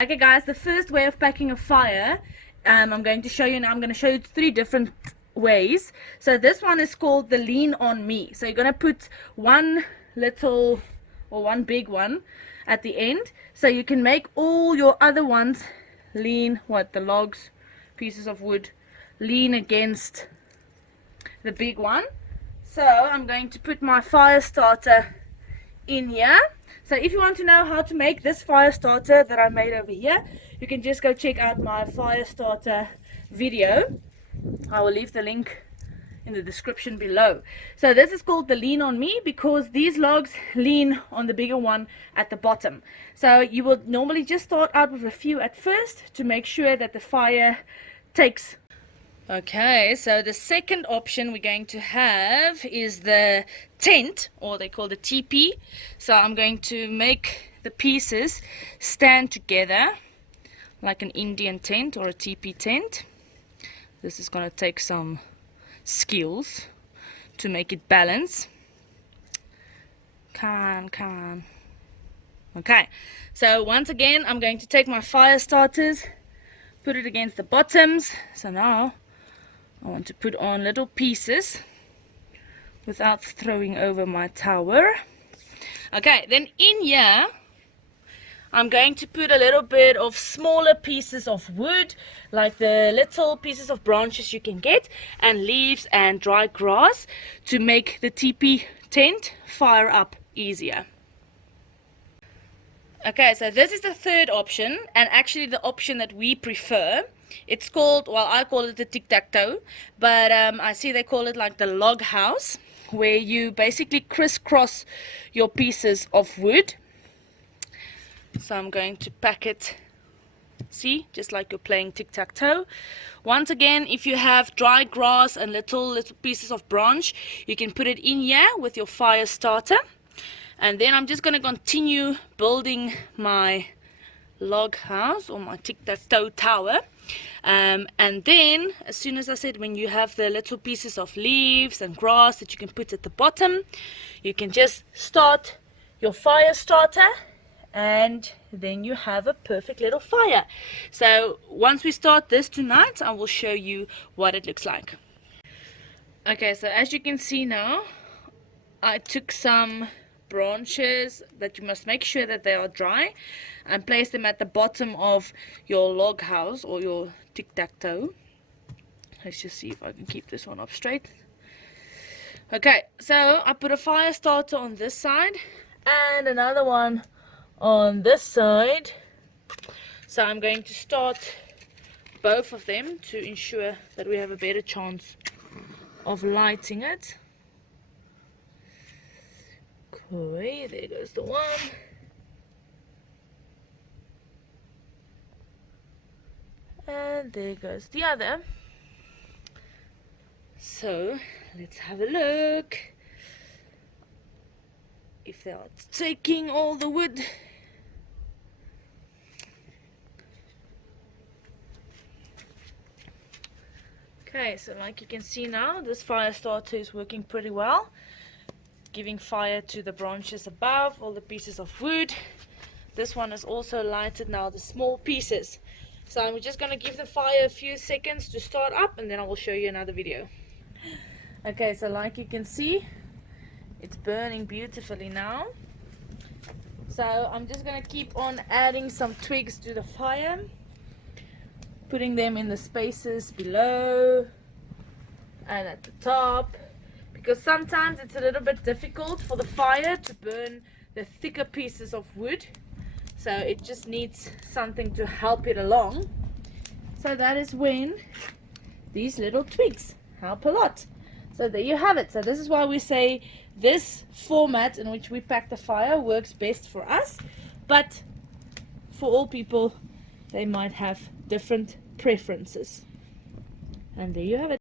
Okay guys, the first way of packing a fire, I'm going to show you now. I'm going to show you 3 different ways. So this one is called the lean on me. So you're going to put one little or one big one at the end, so you can make all your other ones lean, the logs, pieces of wood, lean against the big one. So I'm going to put my fire starter in here. So if you want to know how to make this fire starter that I made over here, you can just go check out my fire starter video. I will leave the link in the description below. So this is called the lean on me because these logs lean on the bigger one at the bottom. So you will normally just start out with a few at first to make sure that the fire takes. Okay, so the second option we're going to have is the tent, or they call the teepee. So I'm going to make the pieces stand together like an Indian tent or a teepee tent. This is going to take some skills to make it balance. Come on. Okay, so once again I'm going to take my fire starters, put it against the bottoms. So now I want to put on little pieces without throwing over my tower. Okay, then in here I'm going to put a little bit of smaller pieces of wood, like the little pieces of branches you can get, and leaves and dry grass to make the teepee tent fire up easier. Okay, so this is the third option, and actually the option that we prefer. It's called, well, I call it the Tic-Tac-Toe, but I see they call it like the log house, where you basically crisscross your pieces of wood. So I'm going to pack it, see, just like you're playing tic-tac-toe. Once again, if you have dry grass and little pieces of branch, you can put it in here with your fire starter. And then I'm just going to continue building my log house or my tic-tac-toe tower. And then, as soon as I said, when you have the little pieces of leaves and grass that you can put at the bottom, you can just start your fire starter, and then you have a perfect little fire. So once we start this tonight, I will show you what it looks like. Okay, so as you can see now, I took some branches that you must make sure that they are dry and place them at the bottom of your log house or your tic-tac-toe. Let's just see if I can keep this one up straight. Okay, so I put a fire starter on this side and another one on this side. So I'm going to start both of them to ensure that we have a better chance of lighting it. Okay, there goes the one. And there goes the other. So let's have a look if they are taking all the wood. Okay, so like you can see now, this fire starter is working pretty well, giving fire to the branches above, all the pieces of wood. This one is also lighted now, the small pieces. So I'm just going to give the fire a few seconds to start up, and then I will show you another video. Okay, so like you can see, it's burning beautifully now. So I'm just going to keep on adding some twigs to the fire, putting them in the spaces below and at the top, because sometimes it's a little bit difficult for the fire to burn the thicker pieces of wood. So it just needs something to help it along. So that is when these little twigs help a lot. So there you have it. So this is why we say this format in which we pack the fire works best for us. But for all people, they might have different preferences. And there you have it.